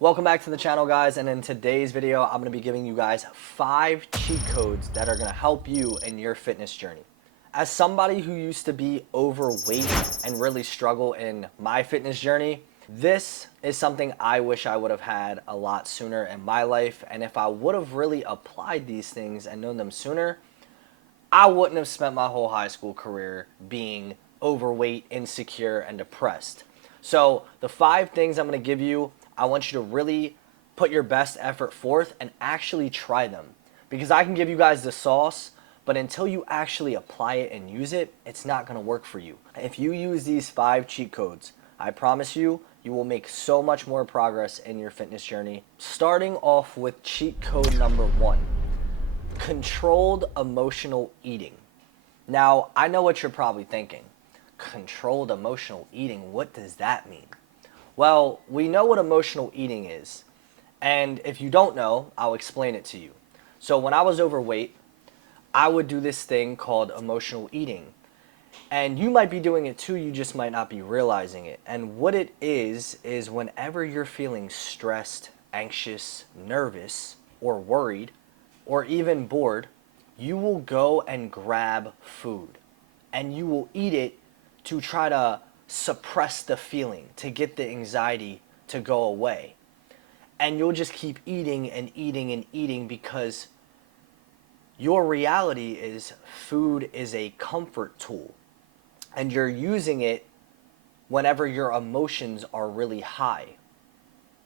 Welcome back to the channel, guys, and in today's video I'm going to be giving you guys 5 cheat codes that are going to help you in your fitness journey. As somebody who used to be overweight and really struggle in my fitness journey, this is something I wish I would have had a lot sooner in my life, and if I would have really applied these things and known them sooner, I wouldn't have spent my whole high school career being overweight, insecure, and depressed. So the 5 things I'm going to give you, I want you to really put your best effort forth and actually try them. Because I can give you guys the sauce, but until you actually apply it and use it, it's not going to work for you. If you use these 5 cheat codes, I promise you, you will make so much more progress in your fitness journey. Starting off with cheat code number 1. Controlled emotional eating. Now, I know what you're probably thinking. Controlled emotional eating, what does that mean? Well, we know what emotional eating is. And if you don't know, I'll explain it to you. So when I was overweight, I would do this thing called emotional eating. And you might be doing it too, you just might not be realizing it. And what it is whenever you're feeling stressed, anxious, nervous, or worried, or even bored, you will go and grab food. And you will eat it to try to suppress the feeling, to get the anxiety to go away. And you'll just keep eating and eating and eating because your reality is food is a comfort tool. And you're using it whenever your emotions are really high.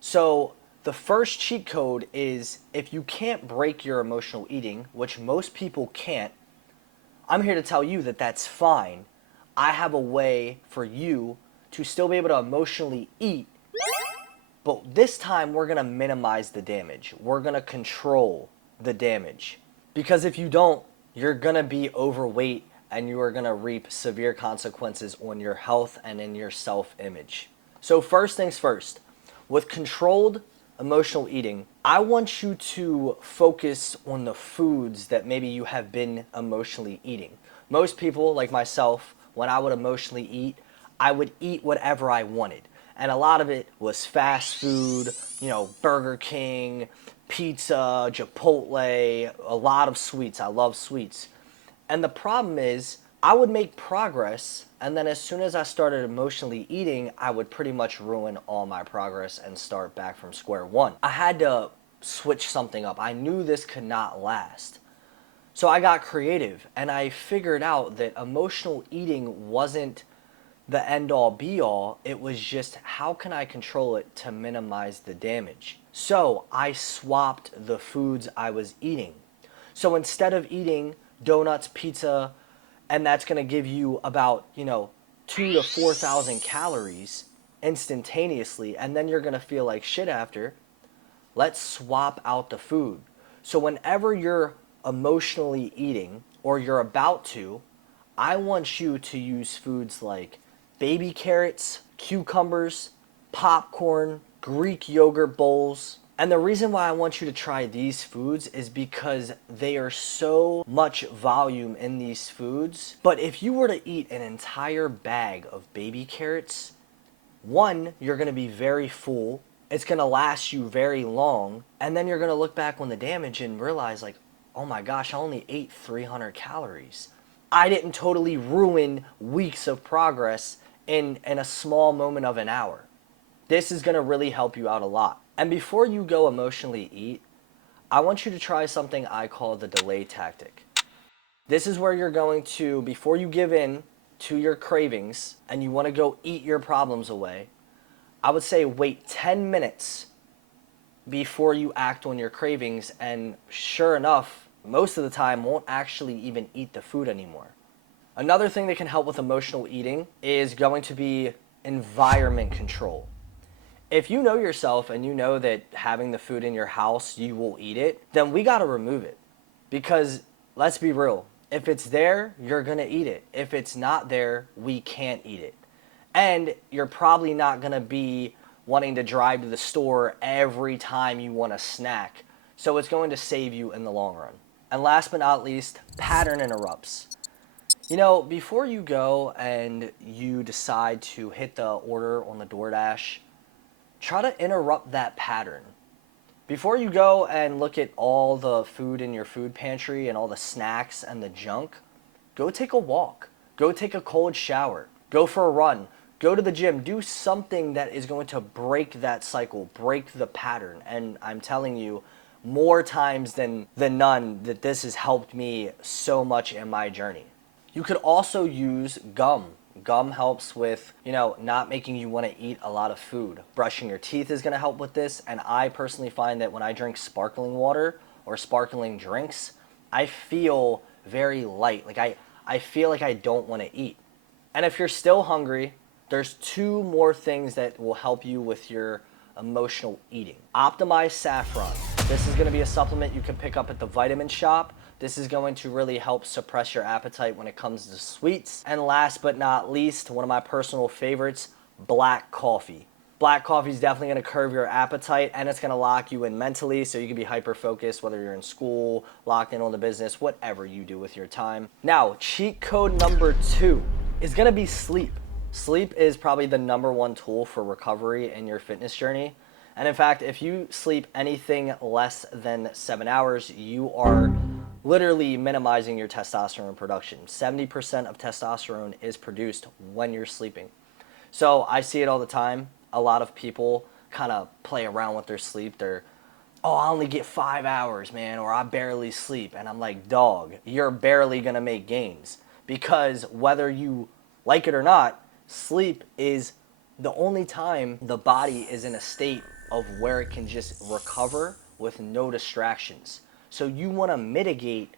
So the first cheat code is if you can't break your emotional eating, which most people can't, I'm here to tell you that that's fine. I have a way for you to still be able to emotionally eat, but this time we're going to minimize the damage. We're going to control the damage. Because if you don't, you're going to be overweight and you are going to reap severe consequences on your health and in your self-image. So first things first, with controlled emotional eating, I want you to focus on the foods that maybe you have been emotionally eating. Most people, like myself, when I would emotionally eat, I would eat whatever I wanted. And a lot of it was fast food, Burger King, pizza, Chipotle, a lot of sweets. I love sweets. And the problem is, I would make progress, and then as soon as I started emotionally eating, I would pretty much ruin all my progress and start back from square one. I had to switch something up. I knew this could not last. So I got creative, and I figured out that emotional eating wasn't the end-all be-all. It was just, how can I control it to minimize the damage? So I swapped the foods I was eating. So instead of eating donuts, pizza, and that's going to give you about, 2 to 4,000 calories instantaneously, and then you're going to feel like shit after, let's swap out the food. So whenever you're emotionally eating, or you're about to, I want you to use foods like baby carrots, cucumbers, popcorn, Greek yogurt bowls. And the reason why I want you to try these foods is because they are so much volume in these foods. But if you were to eat an entire bag of baby carrots, one, you're going to be very full. It's going to last you very long. And then you're going to look back on the damage and realize, like, oh my gosh, I only ate 300 calories. I didn't totally ruin weeks of progress in a small moment of an hour. This is going to really help you out a lot. And before you go emotionally eat, I want you to try something I call the delay tactic. This is where you're going to, before you give in to your cravings and you want to go eat your problems away, I would say wait 10 minutes before you act on your cravings, and sure enough, most of the time won't actually even eat the food anymore. Another thing that can help with emotional eating is going to be environment control. If you know yourself and you know that having the food in your house, you will eat it, then we got to remove it. Because let's be real, if it's there, you're going to eat it. If it's not there, we can't eat it. And you're probably not going to be wanting to drive to the store every time you want a snack. So it's going to save you in the long run. And last but not least, pattern interrupts. Before you go and you decide to hit the order on the DoorDash, try to interrupt that pattern. Before you go and look at all the food in your food pantry and all the snacks and the junk, go take a walk. Go take a cold shower. Go for a run. Go to the gym. Do something that is going to break that cycle, break the pattern. And I'm telling you, more times than none, that this has helped me so much in my journey. You could also use gum. Gum helps with, not making you want to eat a lot of food. Brushing your teeth is going to help with this. And I personally find that when I drink sparkling water or sparkling drinks, I feel very light. Like I feel like I don't want to eat. And if you're still hungry, there's two more things that will help you with your emotional eating. Optimize saffron. This is going to be a supplement you can pick up at the vitamin shop. This is going to really help suppress your appetite when it comes to sweets. And last but not least, one of my personal favorites, black coffee. Black coffee is definitely going to curb your appetite, and it's going to lock you in mentally so you can be hyper focused, whether you're in school, locked in on the business, whatever you do with your time. Now, cheat code number 2 is going to be sleep. Sleep is probably the number one tool for recovery in your fitness journey. And in fact, if you sleep anything less than 7 hours, you are literally minimizing your testosterone production. 70% of testosterone is produced when you're sleeping. So I see it all the time. A lot of people kind of play around with their sleep. They're, oh, I only get 5 hours, man, or I barely sleep. And I'm like, dog, you're barely going to make gains. Because whether you like it or not, sleep is the only time the body is in a state of where it can just recover with no distractions. So you want to mitigate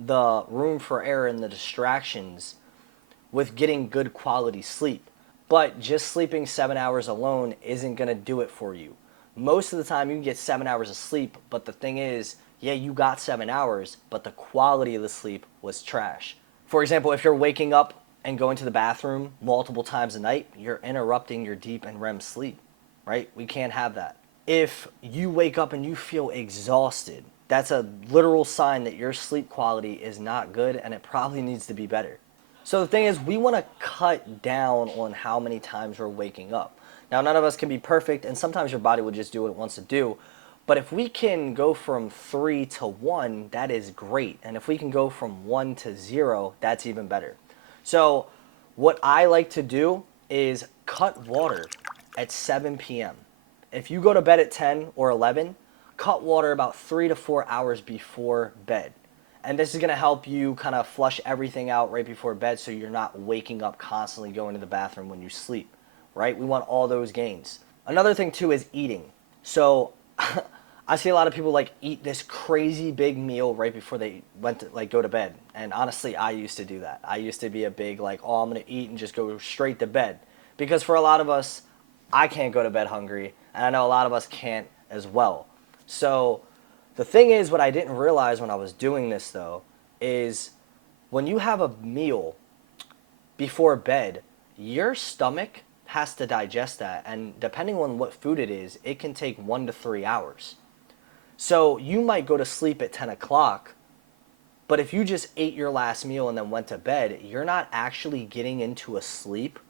the room for error and the distractions with getting good quality sleep. But just sleeping 7 hours alone isn't going to do it for you. Most of the time you can get 7 hours of sleep, but the thing is, yeah, you got 7 hours, but the quality of the sleep was trash. For example, if you're waking up and going to the bathroom multiple times a night, you're interrupting your deep and REM sleep, right? We can't have that. If you wake up and you feel exhausted, that's a literal sign that your sleep quality is not good and it probably needs to be better. So the thing is, we want to cut down on how many times we're waking up. Now, none of us can be perfect, and sometimes your body will just do what it wants to do. But if we can go from 3 to 1, that is great. And if we can go from 1 to 0, that's even better. So what I like to do is cut water at 7 p.m. If you go to bed at 10 or 11, cut water about 3 to 4 hours before bed. And this is going to help you kind of flush everything out right before bed so you're not waking up constantly going to the bathroom when you sleep, right? We want all those gains. Another thing too is eating. So I see a lot of people like eat this crazy big meal right before they went to go to bed. And honestly, I used to do that. I used to be a big oh, I'm going to eat and just go straight to bed. Because for a lot of us, I can't go to bed hungry. And I know a lot of us can't as well. So the thing is, what I didn't realize when I was doing this though, is when you have a meal before bed, your stomach has to digest that. And depending on what food it is, it can take 1 to 3 hours. So you might go to sleep at 10 o'clock, but if you just ate your last meal and then went to bed, you're not actually getting into a sleep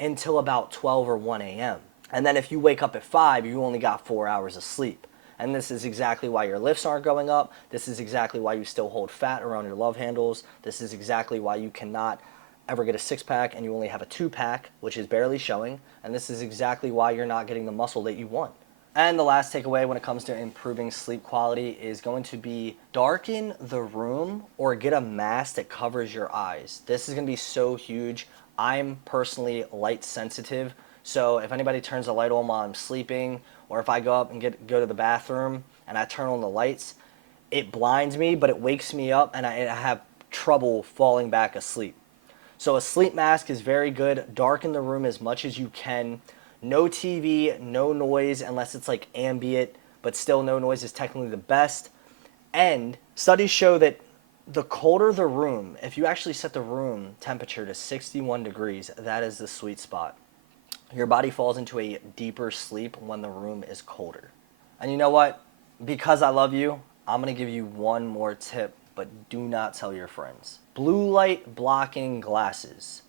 until about 12 or 1 a.m. And then if you wake up at 5, you only got 4 hours of sleep. And this is exactly why your lifts aren't going up. This is exactly why you still hold fat around your love handles. This is exactly why you cannot ever get a 6-pack and you only have a 2-pack, which is barely showing. And this is exactly why you're not getting the muscle that you want. And the last takeaway when it comes to improving sleep quality is going to be darken the room or get a mask that covers your eyes. This is going to be so huge. I'm personally light sensitive. So if anybody turns the light on while I'm sleeping, or if I go up and go to the bathroom and I turn on the lights, it blinds me, but it wakes me up and I have trouble falling back asleep. So a sleep mask is very good. Darken the room as much as you can. No TV, no noise, unless it's like ambient, but still no noise is technically the best. And studies show that the colder the room, if you actually set the room temperature to 61 degrees, that is the sweet spot. Your body falls into a deeper sleep when the room is colder. And you know what? Because I love you, I'm going to give you one more tip, but do not tell your friends. Blue light blocking glasses.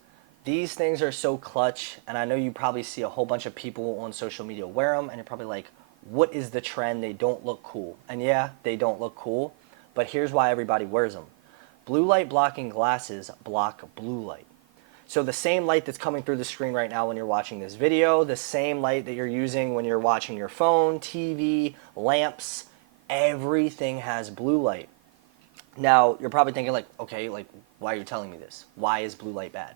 These things are so clutch, and I know you probably see a whole bunch of people on social media wear them, and you're probably like, what is the trend? They don't look cool. And yeah, they don't look cool, but here's why everybody wears them. Blue light blocking glasses block blue light. So the same light that's coming through the screen right now when you're watching this video, the same light that you're using when you're watching your phone, TV, lamps, everything has blue light. Now, you're probably thinking like, okay, like, why are you telling me this? Why is blue light bad?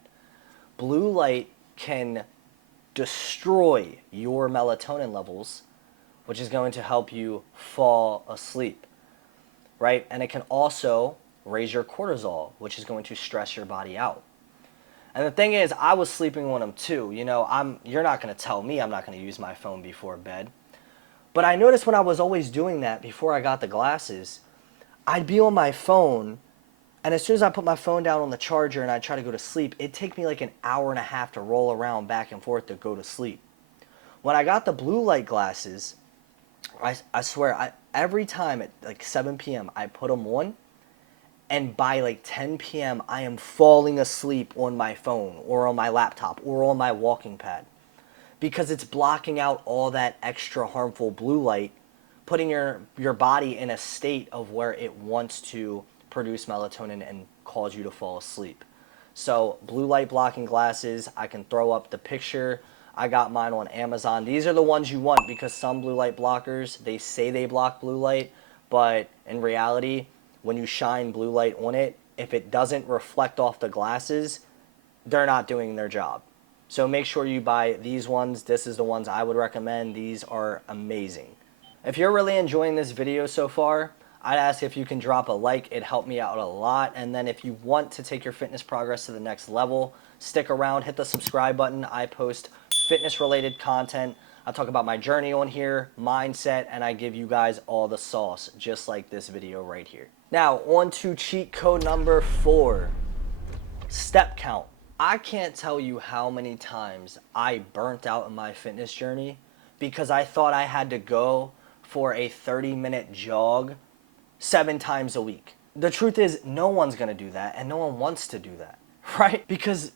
Blue light can destroy your melatonin levels, which is going to help you fall asleep, right? And it can also raise your cortisol, which is going to stress your body out. And the thing is, I was sleeping on them too. You know, you're not going to tell me I'm not going to use my phone before bed. But I noticed when I was always doing that before I got the glasses, I'd be on my phone, and as soon as I put my phone down on the charger and I try to go to sleep, it'd take me like an hour and a half to roll around back and forth to go to sleep. When I got the blue light glasses, I swear, every time at like 7 p.m. I put them on, and by like 10 p.m. I am falling asleep on my phone or on my laptop or on my walking pad, because it's blocking out all that extra harmful blue light, putting your body in a state of where it wants to produce melatonin and cause you to fall asleep. So blue light blocking glasses, I can throw up the picture. I got mine on Amazon. These are the ones you want, because some blue light blockers, they say they block blue light, but in reality, when you shine blue light on it, if it doesn't reflect off the glasses, they're not doing their job. So make sure you buy these ones. This is the ones I would recommend. These are amazing. If you're really enjoying this video so far, I'd ask if you can drop a like. It helped me out a lot. And then if you want to take your fitness progress to the next level, stick around, hit the subscribe button. I post fitness related content. I talk about my journey on here, mindset, and I give you guys all the sauce, just like this video right here. Now, on to cheat code number 4, step count. I can't tell you how many times I burnt out in my fitness journey because I thought I had to go for a 30-minute jog 7 times a week. The truth is, no one's gonna do that, and no one wants to do that, right? Because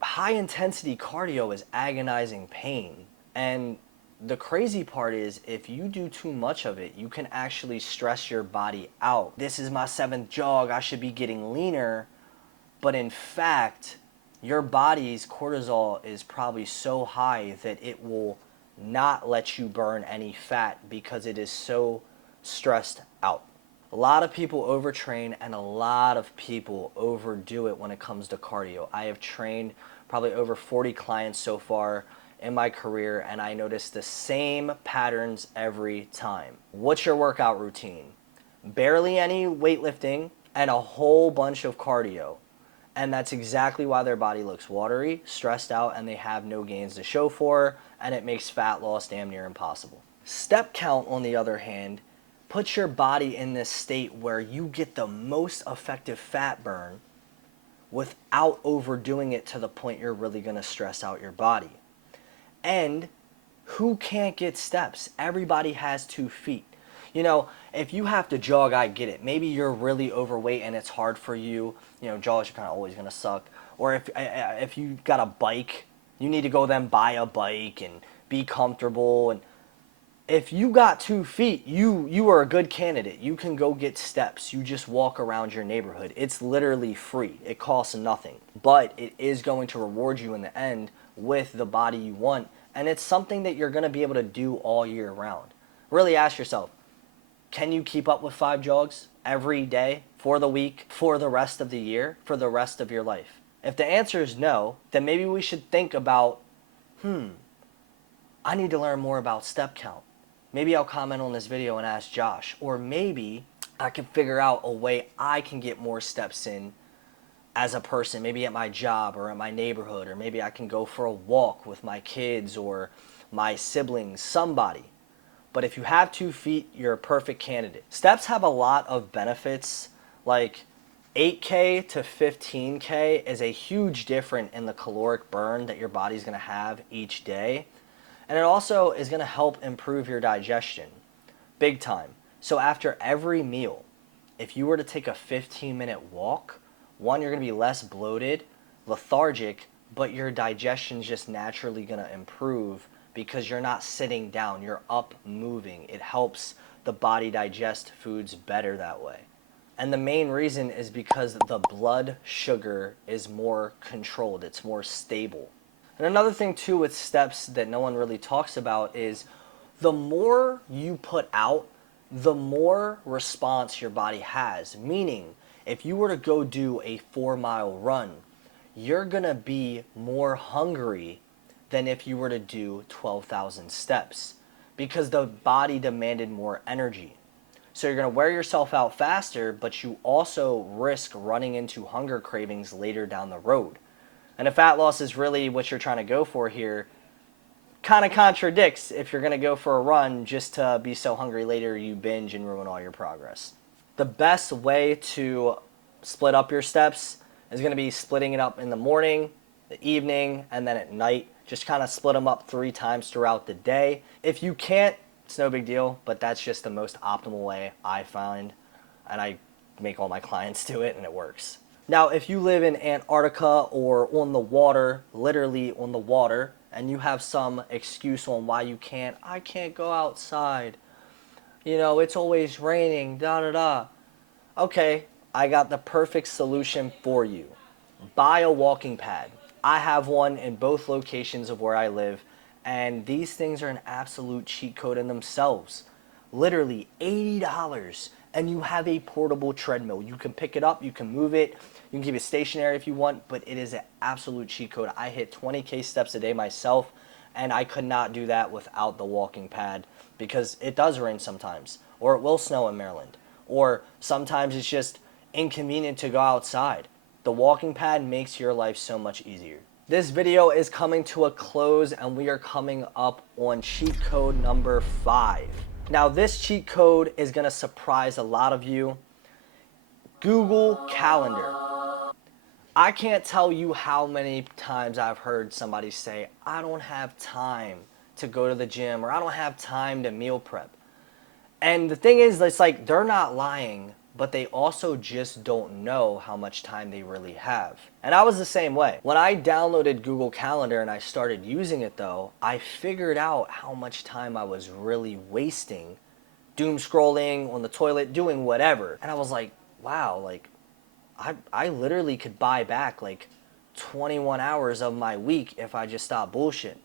high intensity cardio is agonizing pain. And the crazy part is, if you do too much of it, you can actually stress your body out. This is my 7th jog, I should be getting leaner. But in fact, your body's cortisol is probably so high that it will not let you burn any fat because it is so stressed out. A lot of people overtrain, and a lot of people overdo it when it comes to cardio. I have trained probably over 40 clients so far in my career, and I notice the same patterns every time. What's your workout routine? Barely any weightlifting and a whole bunch of cardio. And that's exactly why their body looks watery, stressed out, and they have no gains to show for, and it makes fat loss damn near impossible. Step count, on the other hand, puts your body in this state where you get the most effective fat burn without overdoing it to the point you're really going to stress out your body. And who can't get steps? Everybody has 2 feet. You know, if you have to jog, I get it. Maybe you're really overweight and it's hard for you. You know, jogs are kind of always going to suck. Or if you got a bike, you need to go then buy a bike and be comfortable. And if you got 2 feet, you are a good candidate. You can go get steps. You just walk around your neighborhood. It's literally free. It costs nothing. But it is going to reward you in the end with the body you want. And it's something that you're going to be able to do all year round. Really ask yourself, can you keep up with 5 jogs every day for the week, for the rest of the year, for the rest of your life? If the answer is no, then maybe we should think about, I need to learn more about step count. Maybe I'll comment on this video and ask Josh. Or maybe I can figure out a way I can get more steps in as a person, maybe at my job or at my neighborhood, or maybe I can go for a walk with my kids or my siblings, somebody. But if you have 2 feet, you're a perfect candidate. Steps have a lot of benefits, like 8K to 15K is a huge difference in the caloric burn that your body's gonna have each day. And it also is gonna help improve your digestion, big time. So after every meal, if you were to take a 15-minute walk, 1, you're gonna be less bloated, lethargic, but your digestion's just naturally gonna improve because you're not sitting down, you're up moving. It helps the body digest foods better that way. And the main reason is because the blood sugar is more controlled, it's more stable. And another thing too with steps that no one really talks about is the more you put out, the more response your body has. Meaning, if you were to go do a 4-mile run, you're gonna be more hungry than if you were to do 12,000 steps because the body demanded more energy. So you're gonna wear yourself out faster, but you also risk running into hunger cravings later down the road. And if fat loss is really what you're trying to go for here, kind of contradicts if you're going to go for a run just to be so hungry later you binge and ruin all your progress. The best way to split up your steps is going to be splitting it up in the morning, the evening, and then at night. Just kind of split them up 3 times throughout the day. If you can't, it's no big deal, but that's just the most optimal way I find, and I make all my clients do it and it works. Now, if you live in Antarctica or on the water, literally on the water, and you have some excuse on why you can't, I can't go outside, you know, it's always raining, da da da. Okay, I got the perfect solution for you. Buy a walking pad. I have one in both locations of where I live, and these things are an absolute cheat code in themselves. Literally $80, and you have a portable treadmill. You can pick it up, you can move it, you can keep it stationary if you want, but it is an absolute cheat code. I hit 20K steps a day myself, and I could not do that without the walking pad because it does rain sometimes, or it will snow in Maryland, or sometimes it's just inconvenient to go outside. The walking pad makes your life so much easier. This video is coming to a close, and we are coming up on cheat code number 5. Now, this cheat code is going to surprise a lot of you. Google Calendar. I can't tell you how many times I've heard somebody say, I don't have time to go to the gym, or I don't have time to meal prep. And the thing is, it's like they're not lying, but they also just don't know how much time they really have. And I was the same way. When I downloaded Google Calendar and I started using it though, I figured out how much time I was really wasting doom scrolling on the toilet, doing whatever. And I was like, wow, like I literally could buy back like 21 hours of my week if I just stopped bullshitting,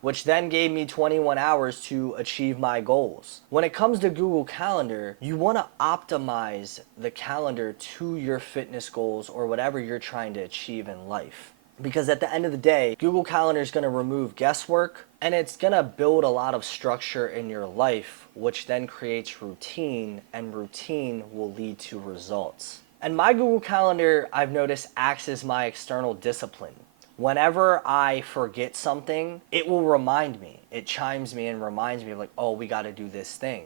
which then gave me 21 hours to achieve my goals. When it comes to Google Calendar, you want to optimize the calendar to your fitness goals or whatever you're trying to achieve in life. Because at the end of the day, Google Calendar is going to remove guesswork, and it's going to build a lot of structure in your life, which then creates routine, and routine will lead to results. And my Google Calendar, I've noticed, acts as my external discipline. Whenever I forget something, it will remind me. It chimes me and reminds me of like, oh, we got to do this thing.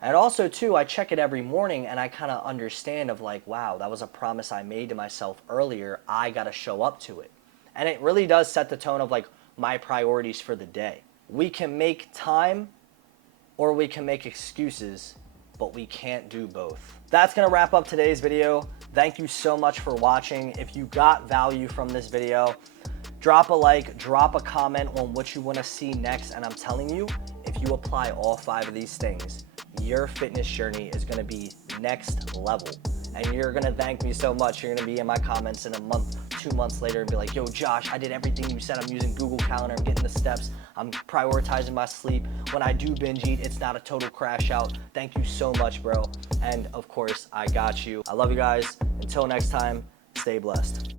And also too, I check it every morning and I kind of understand of like, wow, that was a promise I made to myself earlier. I got to show up to it. And it really does set the tone of like my priorities for the day. We can make time or we can make excuses, but we can't do both. That's gonna wrap up today's video. Thank you so much for watching. If you got value from this video, drop a like, drop a comment on what you wanna see next, and I'm telling you, if you apply all 5 of these things, your fitness journey is gonna be next level. And you're gonna thank me so much. You're gonna be in my comments in a month, 2 months later and be like, yo, Josh, I did everything you said. I'm using Google Calendar, I'm getting the steps, I'm prioritizing my sleep. When I do binge eat, it's not a total crash out. Thank you so much, bro. And of course, I got you. I love you guys. Until next time, stay blessed.